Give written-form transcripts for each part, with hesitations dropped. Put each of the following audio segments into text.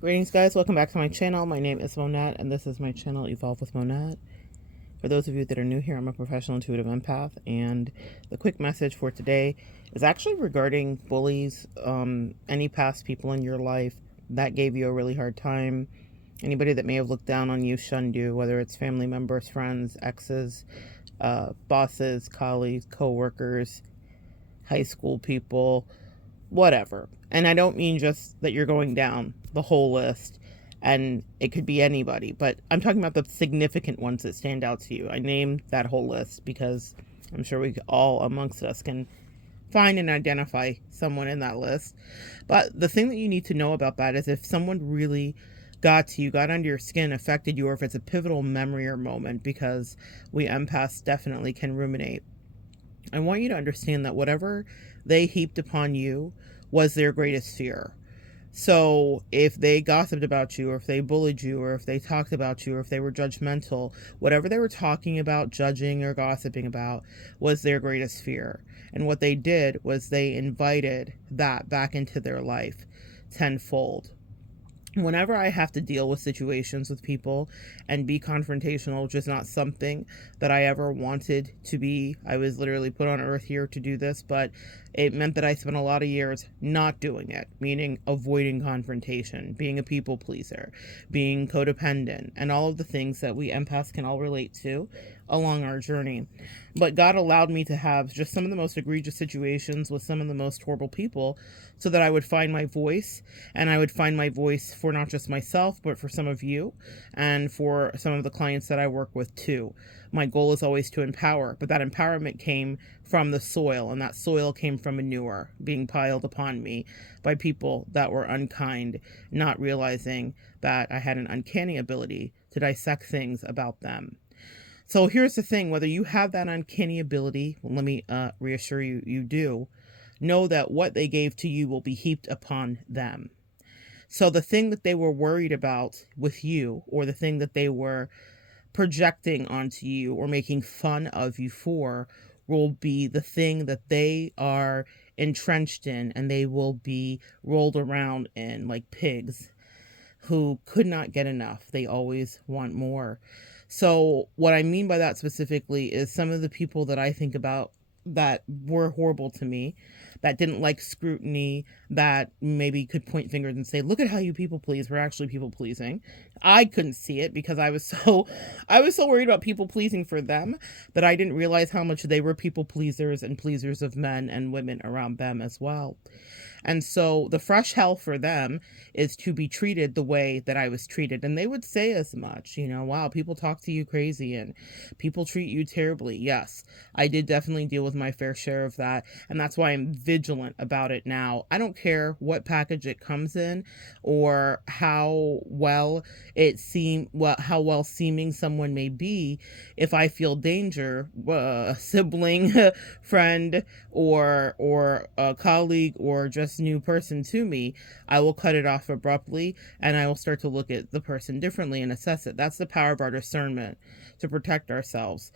Greetings, guys. Welcome back to my channel. My name is Monette, and this is my channel, Evolve with Monette. For those of you that are new here, I'm a professional intuitive empath, and the quick message for today is actually regarding bullies. Any past people in your life that gave you a really hard time, anybody that may have looked down on you, shunned you, whether it's family members, friends, exes, bosses, colleagues, co-workers, high school people, whatever. And I don't mean just that you're going down the whole list and it could be anybody, but I'm talking about the significant ones that stand out to you. I named that whole list because I'm sure we all amongst us can find and identify someone in that list. But the thing that you need to know about that is if someone really got to you, got under your skin, affected you, or if it's a pivotal memory or moment, because we empaths definitely can ruminate. I want you to understand that whatever they heaped upon you was their greatest fear. So if they gossiped about you, or if they bullied you, or if they talked about you, or if they were judgmental, whatever they were talking about, judging, or gossiping about was their greatest fear. And what they did was they invited that back into their life tenfold. Whenever I have to deal with situations with people and be confrontational, which is not something that I ever wanted to be, I was literally put on earth here to do this, but it meant that I spent a lot of years not doing it, meaning avoiding confrontation, being a people pleaser, being codependent, and all of the things that we empaths can all relate to along our journey. But God allowed me to have just some of the most egregious situations with some of the most horrible people so that I would find my voice, and I would find my voice for not just myself, but for some of you and for some of the clients that I work with too. My goal is always to empower, but that empowerment came from the soil, and that soil came from manure being piled upon me by people that were unkind, not realizing that I had an uncanny ability to dissect things about them. So here's the thing, whether you have that uncanny ability, well, let me reassure you, you do, know that what they gave to you will be heaped upon them. So the thing that they were worried about with you, or the thing that they were projecting onto you or making fun of you for, will be the thing that they are entrenched in, and they will be rolled around in like pigs who could not get enough. They always want more. So what I mean by that specifically is some of the people that I think about that were horrible to me, that didn't like scrutiny, that maybe could point fingers and say, look at how you people please, we're actually people pleasing. I couldn't see it because I was so worried about people pleasing for them that I didn't realize how much they were people pleasers and pleasers of men and women around them as well. And so the fresh hell for them is to be treated the way that I was treated. And they would say as much, wow, people talk to you crazy and people treat you terribly. Yes, I did definitely deal with my fair share of that. And that's why I'm vigilant about it now. I don't care what package it comes in or how well how well seeming someone may be. If I feel danger, a sibling, friend, or a colleague, or just new person to me, I will cut it off abruptly, and I will start to look at the person differently and assess it. That's the power of our discernment to protect ourselves.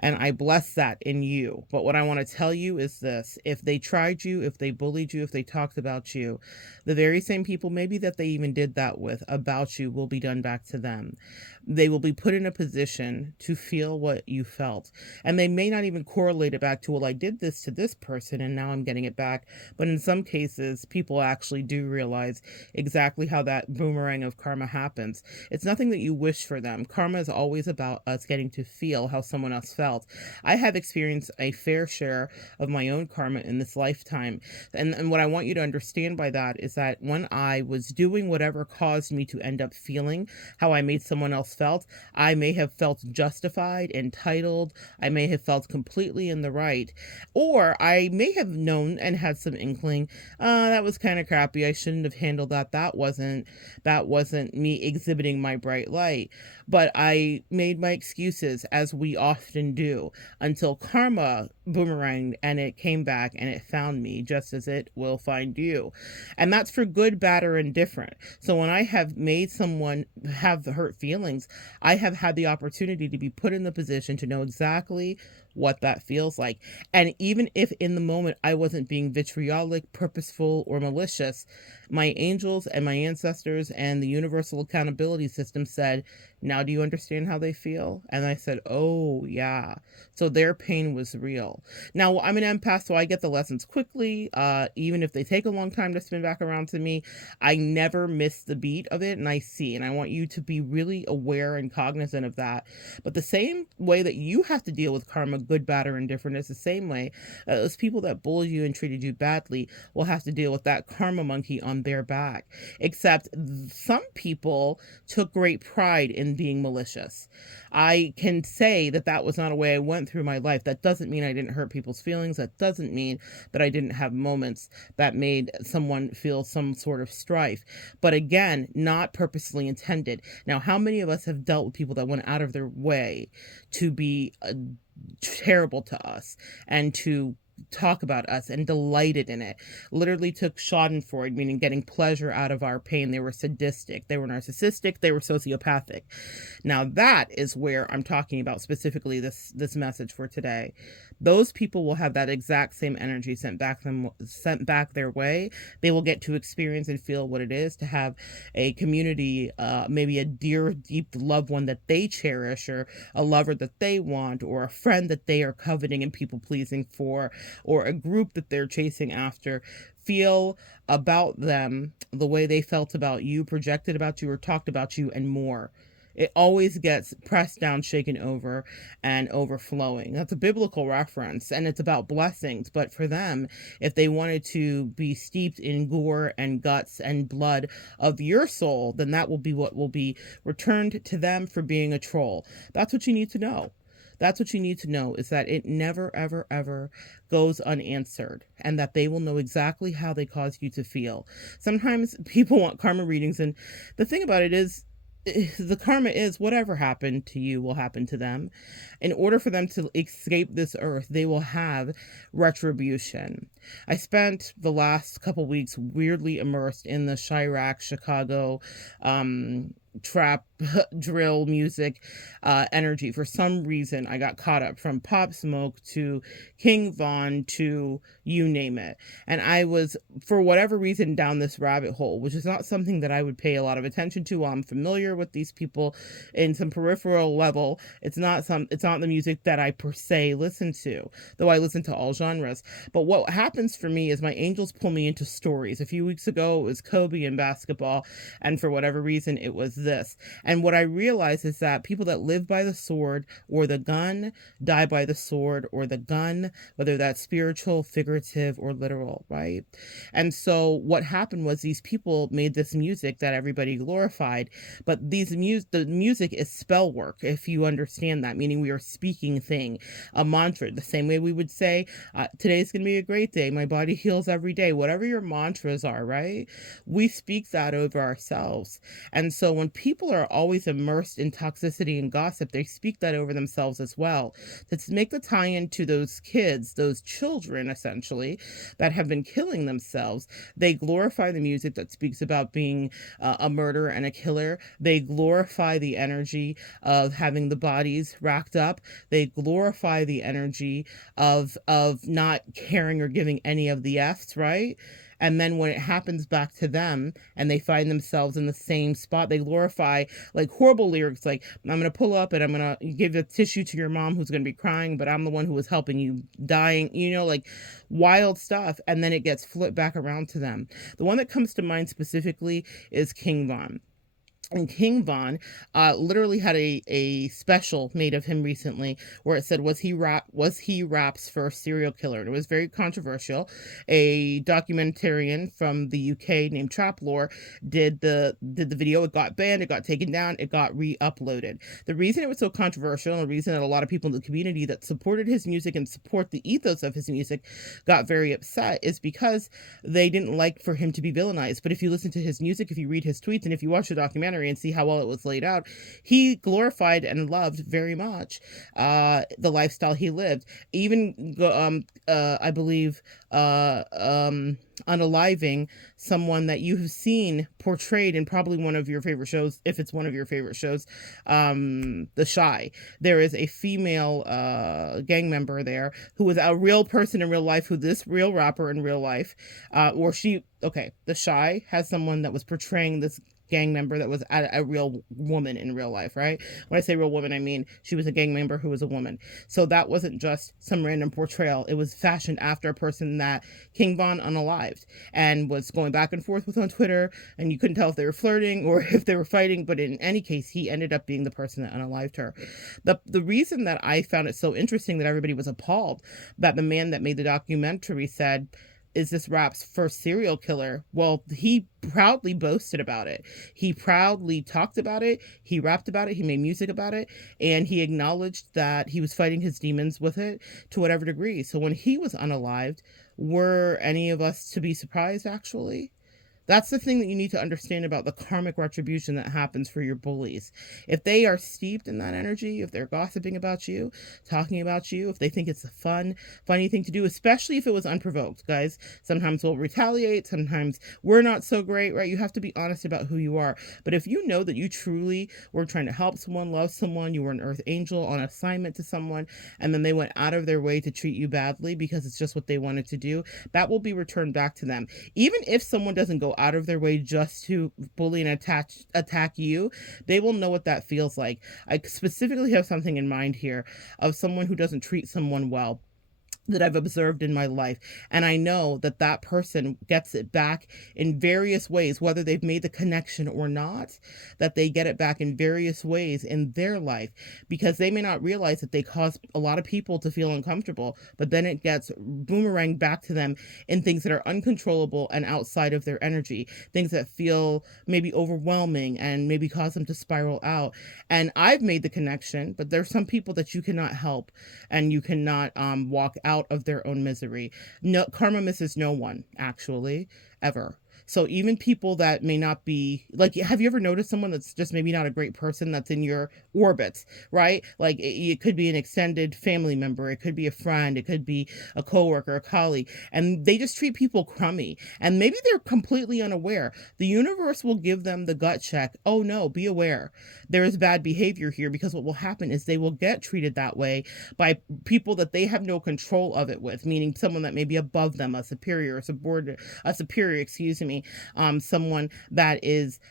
And I bless that in you. But what I want to tell you is this: if they tried you, if they bullied you, if they talked about you, the very same people maybe that they even did that with about you will be done back to them. They will be put in a position to feel what you felt. And they may not even correlate it back to, well, I did this to this person and now I'm getting it back. But in some cases, people actually do realize exactly how that boomerang of karma happens. It's nothing that you wish for them. Karma is always about us getting to feel how someone else felt. I have experienced a fair share of my own karma in this lifetime. And what I want you to understand by that is that when I was doing whatever caused me to end up feeling how I made someone else felt, I may have felt justified, entitled, I may have felt completely in the right, or I may have known and had some inkling, that was kind of crappy, I shouldn't have handled that, that wasn't me exhibiting my bright light. But I made my excuses, as we often do, until karma boomeranged and it came back and it found me, just as it will find you. And that's for good, bad, or indifferent. So when I have made someone have the hurt feelings, I have had the opportunity to be put in the position to know exactly what that feels like. And even if in the moment I wasn't being vitriolic, purposeful, or malicious, my angels and my ancestors and the universal accountability system said, now do you understand how they feel? And I said, oh, yeah. So their pain was real. Now, I'm an empath, so I get the lessons quickly. Even if they take a long time to spin back around to me, I never miss the beat of it, and I see. And I want you to be really aware and cognizant of that. But the same way that you have to deal with karma, good, bad, or indifferent, is the same way those people that bullied you and treated you badly will have to deal with that karma monkey on their back. Except some people took great pride in being malicious. I can say that that was not a way I went through my life. That doesn't mean I didn't hurt people's feelings. That doesn't mean that I didn't have moments that made someone feel some sort of strife. But again, not purposely intended. Now, how many of us have dealt with people that went out of their way to be terrible to us and to talk about us and delighted in it, literally took schadenfreude, meaning getting pleasure out of our pain. They were sadistic, they were narcissistic, they were sociopathic. Now that is where I'm talking about specifically this message for today. Those people will have that exact same energy sent back their way. They will get to experience and feel what it is to have a community, maybe a dear, deep loved one that they cherish, or a lover that they want, or a friend that they are coveting and people pleasing for, or a group that they're chasing after, feel about them the way they felt about you, projected about you, or talked about you, and more. It always gets pressed down, shaken over, and overflowing. That's a biblical reference, and it's about blessings. But for them, if they wanted to be steeped in gore and guts and blood of your soul, then that will be what will be returned to them for being a troll. That's what you need to know. That's what you need to know, is that it never, ever, ever goes unanswered, and that they will know exactly how they caused you to feel. Sometimes people want karma readings, and the thing about it is, the karma is whatever happened to you will happen to them. In order for them to escape this earth, they will have retribution. I spent the last couple weeks weirdly immersed in the Chirac, Chicago, trap drill music energy. For some reason, I got caught up, from Pop Smoke to King Von to you name it. And I was, for whatever reason, down this rabbit hole, which is not something that I would pay a lot of attention to while I'm familiar with these people in some peripheral level. It's not the music that I per se listen to, though I listen to all genres. But what happens for me is my angels pull me into stories. A few weeks ago, it was Kobe and basketball, and for whatever reason, it was this. And what I realize is that people that live by the sword or the gun die by the sword or the gun, whether that's spiritual, figurative, or literal, right? And so what happened was these people made this music that everybody glorified, but the music is spell work, if you understand that, meaning we are speaking thing, a mantra, the same way we would say, today's going to be a great day, my body heals every day, whatever your mantras are, right? We speak that over ourselves. And so when people are always immersed in toxicity and gossip, they speak that over themselves as well. To make the tie-in to those kids, those children, essentially, that have been killing themselves, they glorify the music that speaks about being a murderer and a killer. They glorify the energy of having the bodies racked up. They glorify the energy of not caring or giving any of the F's, right? And then when it happens back to them and they find themselves in the same spot, they glorify like horrible lyrics like, I'm going to pull up and I'm going to give a tissue to your mom who's going to be crying, but I'm the one who was helping you dying, like wild stuff. And then it gets flipped back around to them. The one that comes to mind specifically is King Von. And King Von literally had a special made of him recently where it said, was he rap's first serial killer? And it was very controversial. A documentarian from the UK named Traplore did the video. It got banned, it got taken down, it got re-uploaded. The reason it was so controversial, and the reason that a lot of people in the community that supported his music and support the ethos of his music got very upset, is because they didn't like for him to be villainized. But if you listen to his music, if you read his tweets, and if you watch the documentary, documentary and see how well it was laid out, he glorified and loved very much the lifestyle he lived. Even I believe unaliving someone that you have seen portrayed in probably one of your favorite shows, if it's one of your favorite shows, The Shy. There is a female gang member there who was a real person in real life, who this real rapper in real life, The Shy has someone that was portraying this gang member that was a real woman in real life, right? When I say real woman, I mean she was a gang member who was a woman. So that wasn't just some random portrayal. It was fashioned after a person that King Von unalived and was going back and forth with on Twitter, and you couldn't tell if they were flirting or if they were fighting, but in any case, he ended up being the person that unalived her. The reason that I found it so interesting that everybody was appalled that the man that made the documentary said, is this rap's first serial killer? Well, he proudly boasted about it. He proudly talked about it. He rapped about it. He made music about it. And he acknowledged that he was fighting his demons with it to whatever degree. So when he was unalived, were any of us to be surprised, actually? That's the thing that you need to understand about the karmic retribution that happens for your bullies. If they are steeped in that energy, if they're gossiping about you, talking about you, if they think it's a funny thing to do, especially if it was unprovoked, guys, sometimes we'll retaliate, sometimes we're not so great, right? You have to be honest about who you are. But if you know that you truly were trying to help someone, love someone, you were an earth angel on assignment to someone, and then they went out of their way to treat you badly because it's just what they wanted to do, that will be returned back to them. Even if someone doesn't go out of their way just to bully and attack you, they will know what that feels like. I specifically have something in mind here of someone who doesn't treat someone well that I've observed in my life. And I know that that person gets it back in various ways, whether they've made the connection or not, that they get it back in various ways in their life, because they may not realize that they cause a lot of people to feel uncomfortable, but then it gets boomeranged back to them in things that are uncontrollable and outside of their energy, things that feel maybe overwhelming and maybe cause them to spiral out. And I've made the connection, but there's some people that you cannot help and you cannot walk out of their own misery. No, karma misses no one, actually, ever. So even people that may not be, like, have you ever noticed someone that's just maybe not a great person that's in your orbits, right? Like it could be an extended family member, it could be a friend, it could be a coworker, a colleague, and they just treat people crummy. And maybe they're completely unaware. The universe will give them the gut check. Oh no, be aware. There is bad behavior here, because what will happen is they will get treated that way by people that they have no control of it with, meaning someone that may be above them, a superior, someone that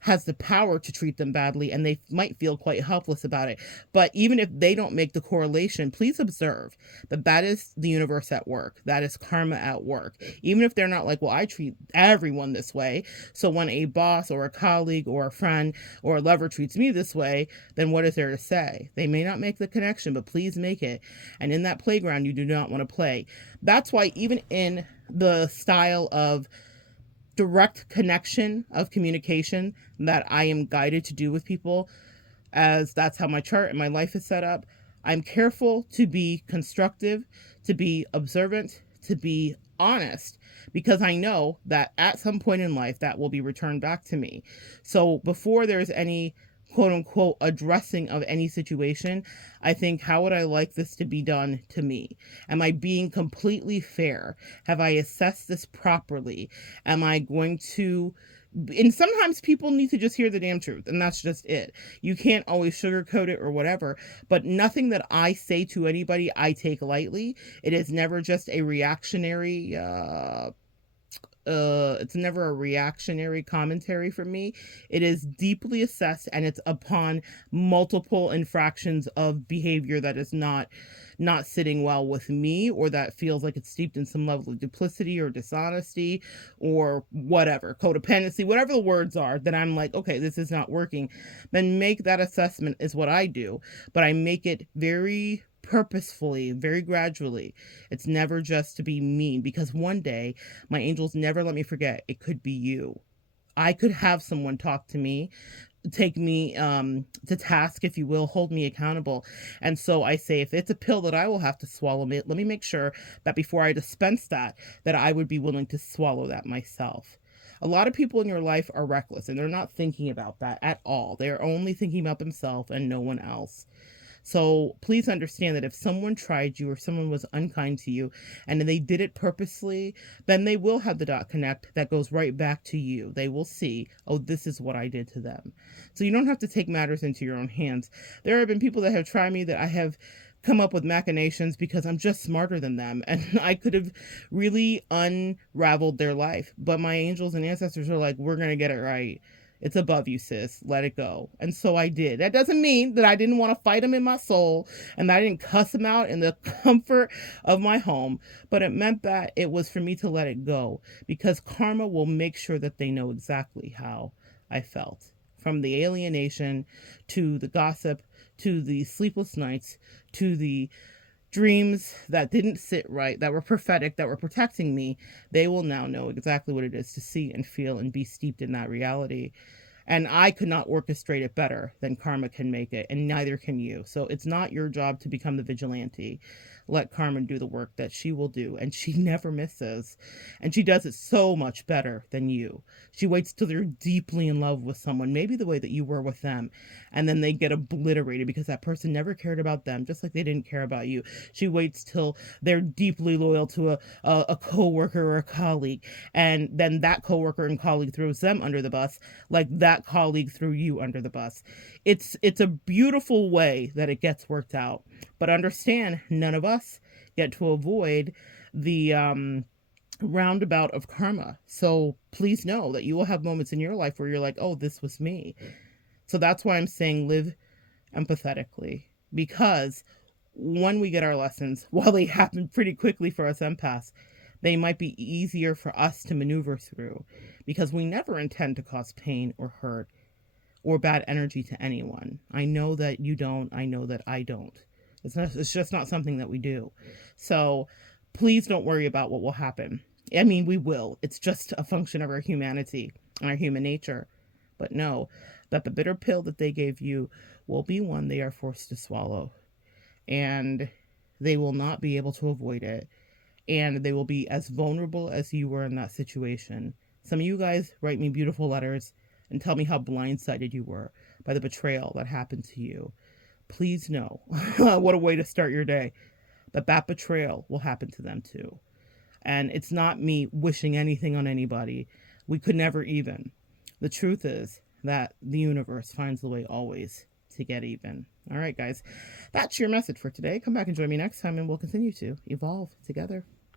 has the power to treat them badly, and they might feel quite helpless about it. But even if they don't make the correlation, please observe that that is the universe at work. That is karma at work. Even if they're not like, well, I treat everyone this way, so when a boss or a colleague or a friend or a lover treats me this way, then what is there to say? They may not make the connection, but please make it. And in that playground, you do not want to play. That's why even in the style of direct connection of communication that I am guided to do with people, as that's how my chart and my life is set up, I'm careful to be constructive, to be observant, to be honest, because I know that at some point in life that will be returned back to me. So before there's any quote unquote addressing of any situation, I think, how would I like this to be done to me? Am I being completely fair? Have I assessed this properly? Am I going to, and sometimes people need to just hear the damn truth, and that's just it. You can't always sugarcoat it or whatever, but nothing that I say to anybody I take lightly. It is never just a reactionary it's never a reactionary commentary from me. It is deeply assessed, and it's upon multiple infractions of behavior that is not sitting well with me, or that feels like it's steeped in some level of duplicity or dishonesty or whatever, codependency, whatever the words are, that I'm like, okay, this is not working. Then make that assessment is what I do, but I make it very purposefully, very gradually. It's never just to be mean, because one day my angels never let me forget, it could be you. I could have someone talk to me, take me to task, if you will, hold me accountable. And so I say, if it's a pill that I will have to swallow, let me make sure that before I dispense that I would be willing to swallow that myself. A lot of people in your life are reckless and they're not thinking about that at all. They're only thinking about themselves and no one else. So please understand that if someone tried you or someone was unkind to you and they did it purposely, then they will have the dot connect that goes right back to you. They will see, oh, this is what I did to them. So you don't have to take matters into your own hands. There have been people that have tried me that I have come up with machinations because I'm just smarter than them and I could have really unraveled their life. But my angels and ancestors are like, we're going to get it right. It's above you, sis. Let it go. And so I did. That doesn't mean that I didn't want to fight him in my soul and that I didn't cuss him out in the comfort of my home. But it meant that it was for me to let it go because karma will make sure that they know exactly how I felt. From the alienation to the gossip to the sleepless nights to the dreams that didn't sit right, that were prophetic, that were protecting me, they will now know exactly what it is to see and feel and be steeped in that reality. And I could not orchestrate it better than karma can make it, and neither can you. So it's not your job to become the vigilante. Let Carmen do the work that she will do, and she never misses. And she does it so much better than you. She waits till they're deeply in love with someone, maybe the way that you were with them, and then they get obliterated because that person never cared about them, just like they didn't care about you. She waits till they're deeply loyal to a coworker or a colleague, and then that coworker and colleague throws them under the bus, like that colleague threw you under the bus. It's a beautiful way that it gets worked out. But understand, none of us get to avoid the roundabout of karma. So please know that you will have moments in your life where you're like, oh, this was me. So that's why I'm saying live empathetically, because when we get our lessons, while they happen pretty quickly for us empaths, they might be easier for us to maneuver through because we never intend to cause pain or hurt or bad energy to anyone. I know that you don't. I know that I don't. It's just not something that we do. So please don't worry about what will happen. I mean, we will. It's just a function of our humanity and our human nature. But know that the bitter pill that they gave you will be one they are forced to swallow. And they will not be able to avoid it. And they will be as vulnerable as you were in that situation. Some of you guys write me beautiful letters and tell me how blindsided you were by the betrayal that happened to you. Please know, what a way to start your day, that betrayal will happen to them too. And it's not me wishing anything on anybody. We could never even. The truth is that the universe finds the way always to get even. All right, guys, that's your message for today. Come back and join me next time and we'll continue to evolve together.